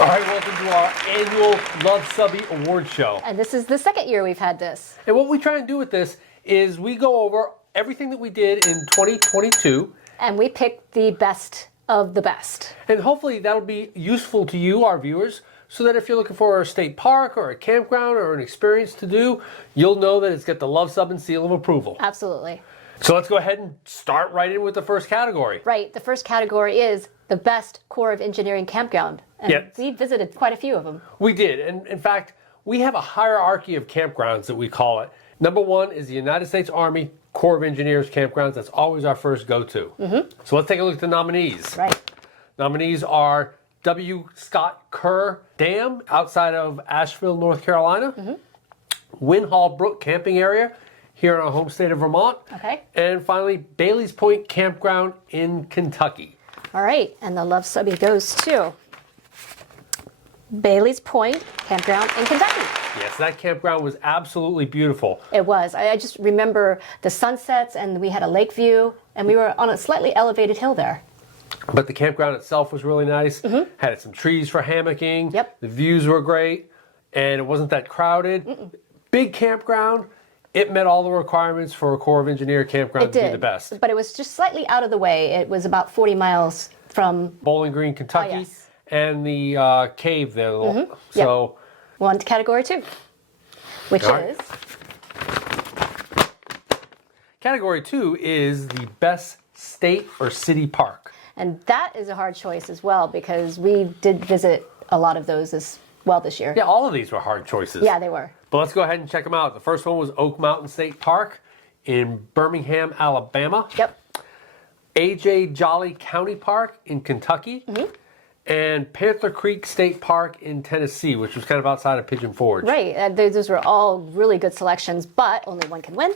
All right, welcome to our annual Luv Subby award show. And this is the second year we've had this. And what we try and do with this is we go over everything that we did in 2022. And we pick the best of the best. And hopefully that'll be useful to you, our viewers, so that if you're looking for a state park or a campground or an experience to do, you'll know that it's got the Luv Subbin seal of approval. Absolutely. So let's go ahead and start right in with the first category. Right. The first category is the best Corps of Engineering campground. And Yes. we visited quite a few of them. We did. And in fact, we have a hierarchy of campgrounds that we call it. Number one is the United States Army Corps of Engineers campgrounds. That's always our first go-to. So let's take a look at the nominees. Right. Nominees are W. Scott Kerr Dam outside of Asheville, North Carolina. Winhall Brook Camping Area here in our home state of Vermont. Okay. And finally, Bailey's Point Campground in Kentucky. All right. And the Luv Subby goes to Bailey's Point Campground in Kentucky. Yes, that campground was absolutely beautiful. It was. I just remember the sunsets, and we had a lake view, and we were on a slightly elevated hill there. But the campground itself was really nice. Had some trees for hammocking. Yep. The views were great, and it wasn't that crowded. Big campground. It met all the requirements for a Corps of Engineer campground It to did. be the best. But it was just slightly out of the way. It was about 40 miles from Bowling Green, Kentucky, yes. and the cave there. So, one to category 2, which All right. is category 2 is the best state or city park. and that is a hard choice as well because we did visit a lot of those as well this year. Yeah, all of these were hard choices. Yeah, they were. But let's go ahead and check them out. The first one was Oak Mountain State Park in Birmingham, Alabama. Yep. A.J. Jolly County Park in Kentucky. And Panther Creek State Park in Tennessee, which was kind of outside of Pigeon Forge. Right. Those were all really good selections, but only one can win.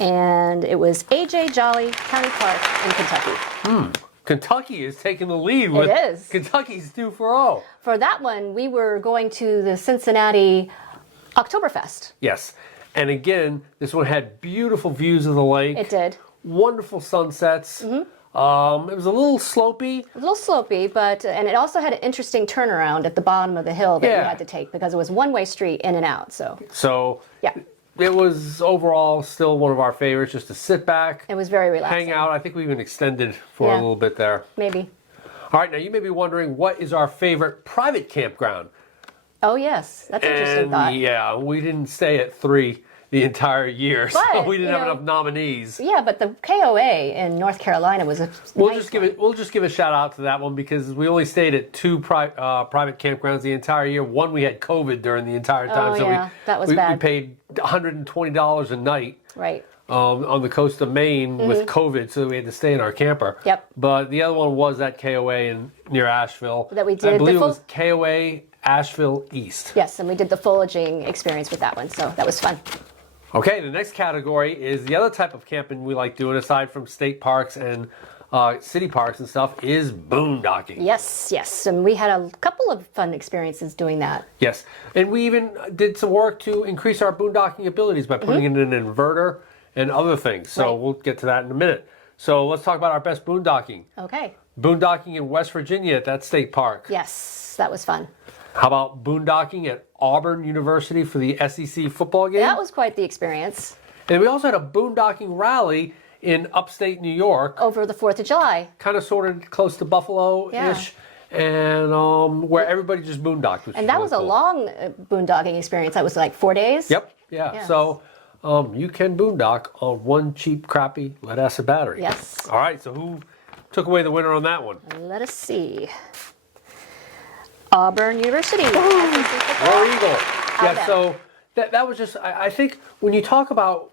And it was A.J. Jolly County Park in Kentucky. Kentucky is taking the lead with is. Kentucky's 2-0. For that one, we were going to the Cincinnati Oktoberfest. Yes. And again, this one had beautiful views of the lake. It did. Wonderful sunsets. It was a little slopey. A little slopey, and it also had an interesting turnaround at the bottom of the hill that Yeah. you had to take because it was one-way street in and out. So yeah, It was overall still one of our favorites, just to sit back, it was very relaxing. hang out. I think we even extended for a Yeah. little bit there. Maybe. All right, now you may be wondering, what is our favorite private campground? Oh yes, that's an interesting And thought. yeah, we didn't stay at 3 the entire year, so But, we didn't you have know, enough nominees. Yeah, but the KOA in North Carolina was a We'll nice just give one. it. We'll just give a shout out to that one because we only stayed at 2 private campgrounds the entire year. One we had COVID during the entire time, Oh, so yeah, that was we bad. paid $120 a night Right. on the coast of Maine with COVID, so we had to stay in our camper. Yep. But the other one was at KOA near Asheville. That we I did the believe it full- was KOA Asheville East. Yes, and we did the foraging experience with that one, so that was fun. Okay, the next category is the other type of camping we like doing, aside from state parks and city parks and stuff, is boondocking. Yes, and we had a couple of fun experiences doing that. Yes, and we even did some work to increase our boondocking abilities by putting in an inverter and other things. So Right. we'll get to that in a minute. So let's talk about our best boondocking. Okay. Boondocking in West Virginia at that state park. Yes, that was fun. How about boondocking at Auburn University for the SEC football game? That was quite the experience. And we also had a boondocking rally in upstate New York, Over the 4th of July. kind of sort of close to Buffalo-ish, and where everybody just boondocked. Which And that was a cool. long boondocking experience. That was like 4 days. Yep, yeah. Yes. So you can boondock on one cheap, crappy lead-acid battery. Yes. All right, so who took away the winner on that one? Let us see. Auburn University. War Eagle. Yeah, them. so that was just, I think when you talk about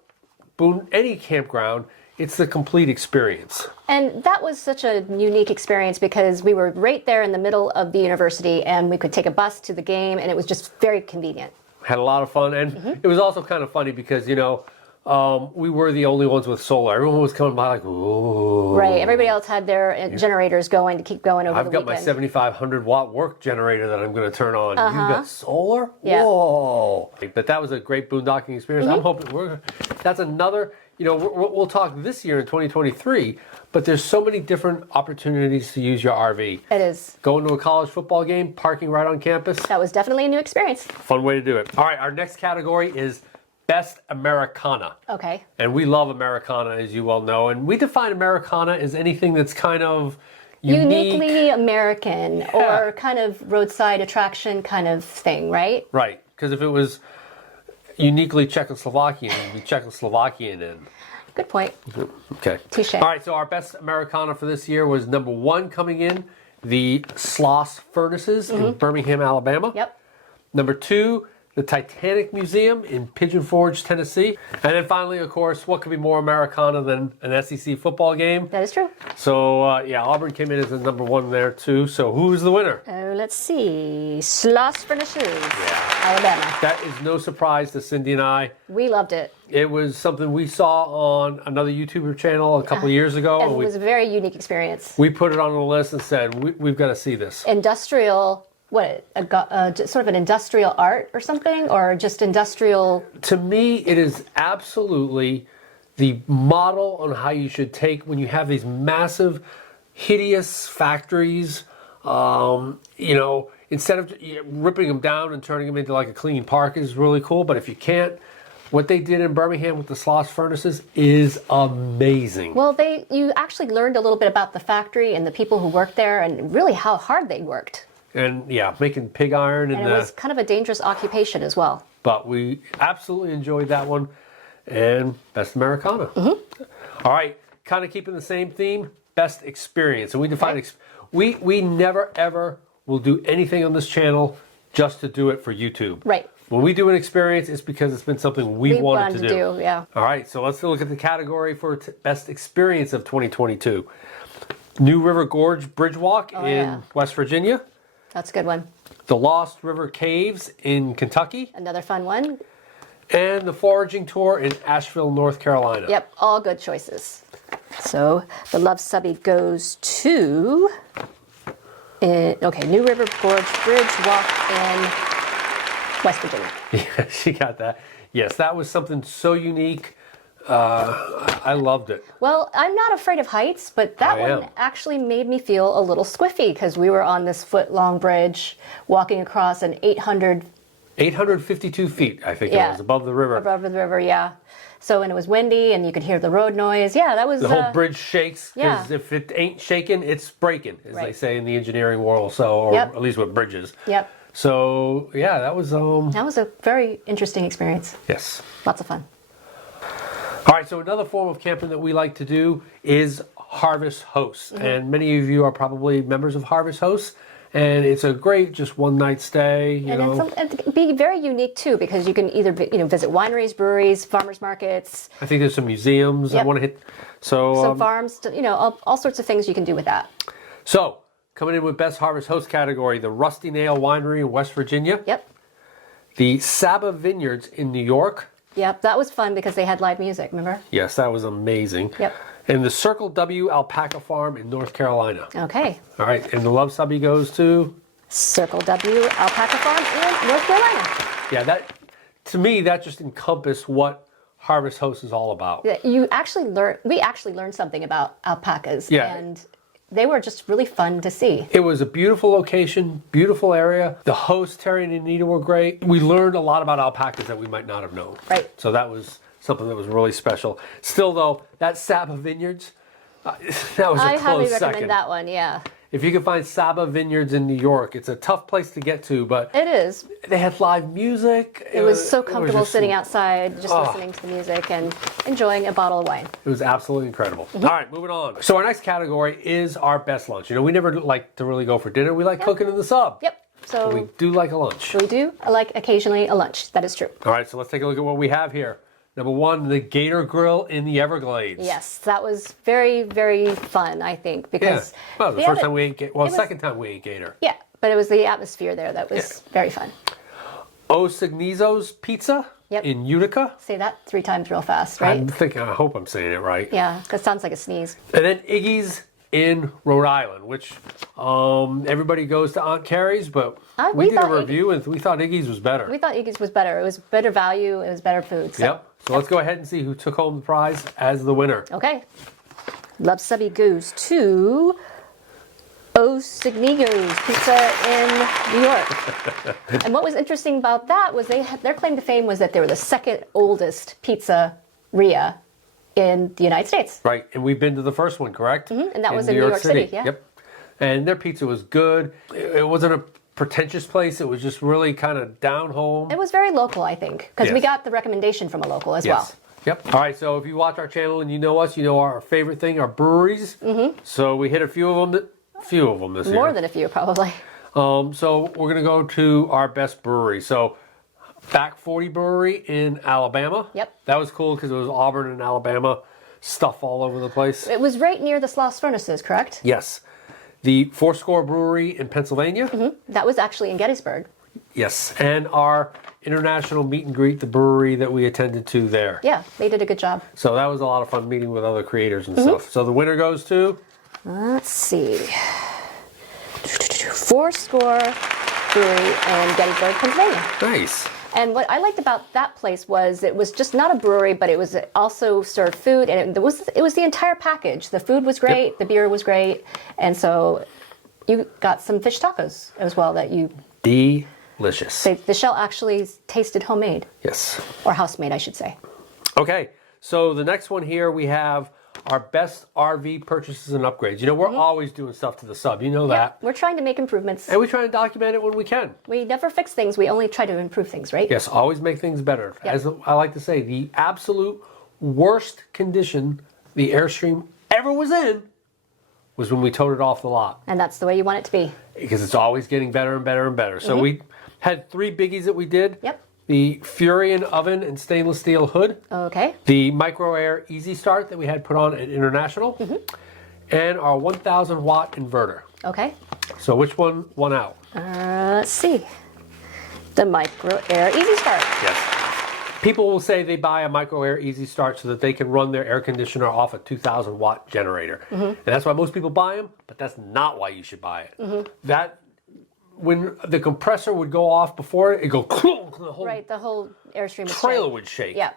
any campground, it's the complete experience. And that was such a unique experience because we were right there in the middle of the university and we could take a bus to the game and it was just very convenient. Had a lot of fun, and it was also kind of funny because, we were the only ones with solar. Everyone was coming by like, ooh. Right. Everybody else had their generators going to keep going over I've the got my weekend. 7,500 watt work generator that I'm going to turn on. You got solar? Yeah. Whoa. But that was a great boondocking experience. I'm hoping that's another, you know, we'll talk this year in 2023, but there's so many different opportunities to use your RV. It is. Going to a college football game, parking right on campus. That was definitely a new experience. Fun way to do it. All right, our next category is Best Americana. Okay. And we love Americana, as you well know. And we define Americana as anything that's kind of unique. Uniquely American or kind of roadside attraction kind of thing, right? Right. Because if it was uniquely Czechoslovakian, it'd be Czechoslovakian in. Good point. Okay. Touche. All right, so our Best Americana for this year was number 1 coming in, the Sloss Furnaces in Birmingham, Alabama. Yep. Number 2, the Titanic Museum in Pigeon Forge, Tennessee. And then finally, of course, what could be more Americana than an SEC football game? That is true. So, yeah, Auburn came in as the number 1 there, too. So who's the winner? Let's see. Sloss Furnaces, Alabama. That is no surprise to Cindy and I. We loved it. It was something we saw on another YouTuber channel a couple of years ago. And it was a very unique experience. We put it on the list and said, we've got to see this. Industrial, sort of an industrial art or something? Or just industrial? To me, it is absolutely the model on how you should take when you have these massive, hideous factories. You know, instead of ripping them down and turning them into like a clean park is really cool. But if you can't, what they did in Birmingham with the Sloss Furnaces is amazing. Well, you actually learned a little bit about the factory and the people who worked there and really how hard they worked. And yeah, making pig iron. And it was kind of a dangerous occupation as well. But we absolutely enjoyed that one. And Best Americana. All right, kind of keeping the same theme, Best Experience. And we define, we never ever will do anything on this channel just to do it for YouTube. Right. When we do an experience, it's because it's been something we wanted to do. Yeah. All right, so let's look at the category for Best Experience of 2022. New River Gorge Bridge Walk in West Virginia. That's a good one. The Lost River Caves in Kentucky. Another fun one. And the Foraging Tour in Asheville, North Carolina. Yep, all good choices. So the Luv Subby goes to, New River Gorge Bridge Walk in West Virginia. Yeah, she got that. Yes, that was something so unique. I loved it. Well, I'm not afraid of heights, but that one actually made me feel a little squiffy because we were on this foot-long bridge walking across an 852 feet, I think it was, above the river. Above the river, yeah. So, and it was windy, and you could hear the road noise. Yeah, that was... The whole bridge shakes, because if it ain't shaking, it's breaking, as they say in the engineering world, so, or at least with bridges. Yep. So, yeah, that was... That was a very interesting experience. Yes. Lots of fun. All right, so another form of camping that we like to do is Harvest Hosts. And many of you are probably members of Harvest Hosts. And it's a great just one-night stay, you know. And it'd be very unique, too, because you can either visit wineries, breweries, farmers markets. I think there's some museums I want to hit. So some farms, all sorts of things you can do with that. So, coming in with Best Harvest Host category, the Rusty Nail Winery in West Virginia. Yep. The Saba Vineyards in New York. Yep, that was fun because they had live music, remember? Yes, that was amazing. Yep. And the Circle W Alpaca Farm in North Carolina. Okay. All right, and the Luv Subby goes to? Circle W Alpaca Farm in North Carolina. Yeah, to me, that just encompassed what Harvest Host is all about. We actually learned something about alpacas. Yeah. And they were just really fun to see. It was a beautiful location, beautiful area. The host, Terry and Anita, were great. We learned a lot about alpacas that we might not have known. Right. So that was something that was really special. Still, though, that Saba Vineyards, that was a close second. I highly recommend that one, yeah. If you can find Saba Vineyards in New York, it's a tough place to get to, but it is. They had live music. It was so comfortable sitting outside, just listening to the music and enjoying a bottle of wine. It was absolutely incredible. All right, moving on. So our next category is our best lunch. You know, we never like to really go for dinner. We like cooking in the sub. Yep. So we do like a lunch. We do like occasionally a lunch. That is true. All right, so let's take a look at what we have here. Number 1, the Gator Grill in the Everglades. Yes, that was very, very fun, I think, because... Yeah. Well, the first time we ate Gator. Well, second time we ate Gator. Yeah, but it was the atmosphere there that was very fun. O Signizo's Pizza in Utica. Say that 3 times real fast, right? I hope I'm saying it right. Yeah, that sounds like a sneeze. And then Iggy's in Rhode Island, which everybody goes to Aunt Carrie's, but we did a review and we thought Iggy's was better. We thought Iggy's was better. It was better value. It was better food. So. Yep. So let's go ahead and see who took home the prize as the winner. Okay. Luv Subby goes to Osignigo's Pizza in New York. And what was interesting about that was their claim to fame was that they were the second oldest pizzeria in the United States. Right, and we've been to the first one, correct? And that was in New York City, yeah. Yep. And their pizza was good. It wasn't a pretentious place. It was just really kind of down home. It was very local, I think, because we Yes. got the recommendation from a local as well. Yep. All right, so if you watch our channel and you know us, you know our favorite thing, our breweries. So we hit a few of them this year. More than a few, probably. So we're going to go to our best brewery. So Back 40 Brewery in Alabama. Yep. That was cool because it was Auburn and Alabama. Stuff all over the place. It was right near the Sloss Furnaces, correct? Yes. The Fourscore Brewery in Pennsylvania. That was actually in Gettysburg. Yes. And our international meet and greet, the brewery that we attended to there. Yeah, they did a good job. So that was a lot of fun meeting with other creators and stuff. So the winner goes to? Let's see. Fourscore Brewery in Gettysburg, Pennsylvania. Nice. And what I liked about that place was it was just not a brewery, but it was also served food, and it was the entire package. The food was great, the beer was great, and so you got some fish tacos as well that you... Delicious. The shell actually tasted homemade. Yes. Or house-made, I should say. Okay, so the next one here we have our best RV purchases and upgrades. You know, we're always doing stuff to the sub. You know that. We're trying to make improvements. And we try to document it when we can. We never fix things. We only try to improve things, right? Yes, always make things better. Yep. As I like to say, the absolute worst condition the Airstream ever was in was when we towed it off the lot. And that's the way you want it to be. Because it's always getting better and better and better. So we had 3 biggies that we did. Yep. The Furion oven and stainless steel hood. Okay. The Micro Air Easy Start that we had put on at International. And our 1,000 watt inverter. Okay. So which one won out? Let's see. The Micro Air Easy Start. Yes. People will say they buy a Micro Air Easy Start so that they can run their air conditioner off a 2,000 watt generator. And that's why most people buy them, but that's not why you should buy it. That, when the compressor would go off before it'd go clunk, the whole Right, the whole Airstream trailer would shake. Yeah.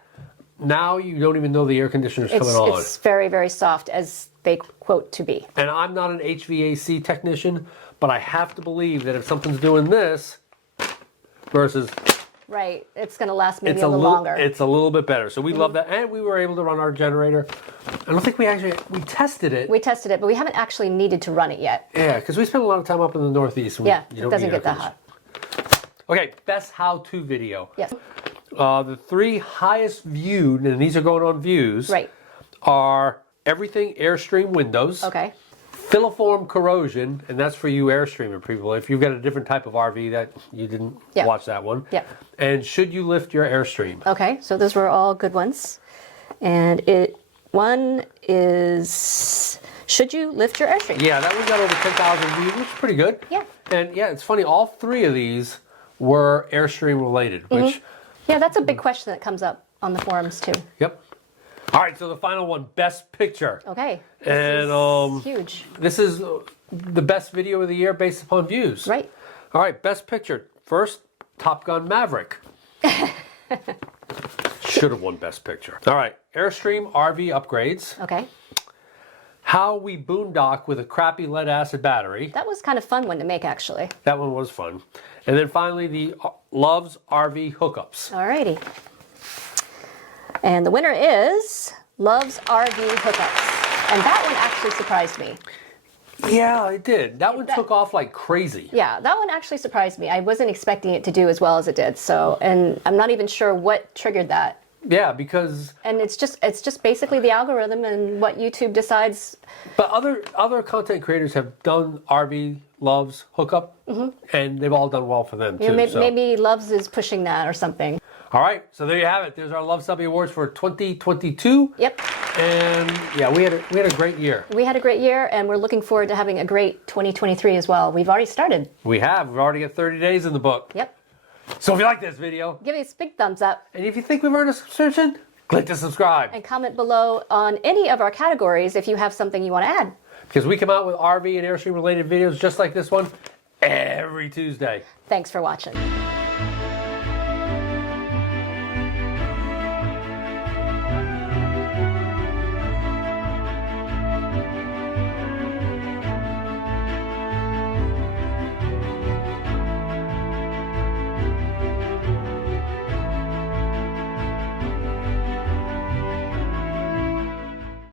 Now you don't even know the air conditioner's coming on. It's very, very soft, as they quote to be. And I'm not an HVAC technician, but I have to believe that if something's doing this versus... Right, it's going to last maybe It's a little longer. It's a little bit better. So we love that. And we were able to run our generator. I don't think we tested it. We tested it, but we haven't actually needed to run it yet. Yeah, because we spent a lot of time up in the Northeast. Yeah, you it don't doesn't need get that air hot. Okay, best how-to video. Yes. The 3 highest viewed, and these are going on views, Right. are everything Airstream windows. Okay. Filiform corrosion, and that's for you Airstreamer people. If you've got a different type of RV that you didn't watch that one. Yeah. And should you lift your Airstream? Okay, so those were all good ones. And one is, should you lift your Airstream? Yeah, that one got over 10,000 views, which is pretty good. Yeah. And yeah, it's funny, all 3 of these were Airstream related, which... Yeah, that's a big question that comes up on the forums too. Yep. All right, so the final one, best picture. Okay. And This is huge. This is the best video of the year based upon views. Right. All right, best picture. First, Top Gun Maverick. Should have won best picture. All right, Airstream RV upgrades. Okay. How we boondock with a crappy lead acid battery. That was kind of fun one to make, actually. That one was fun. And then finally, the Luv's RV hookups. Alrighty. And the winner is Luv's RV Hookups. And that one actually surprised me. Yeah, it did. That one took off like crazy. Yeah, that one actually surprised me. I wasn't expecting it to do as well as it did. So, and I'm not even sure what triggered that. Yeah, because... And it's just basically the algorithm and what YouTube decides. But other content creators have done RV Love's hookup, and they've all done well for them, too. Maybe Love's is pushing that or something. All right, so there you have it. There's our Luv Subby Awards for 2022. Yep. And yeah, we had a great year. We had a great year, and we're looking forward to having a great 2023 as well. We've already started. We've already got 30 days in the book. Yep. So if you like this video, Give us a big thumbs up. and if you think we've earned a subscription, click to subscribe. And comment below on any of our categories if you have something you want to add. Because we come out with RV and Airstream related videos just like this one every Tuesday. Thanks for watching.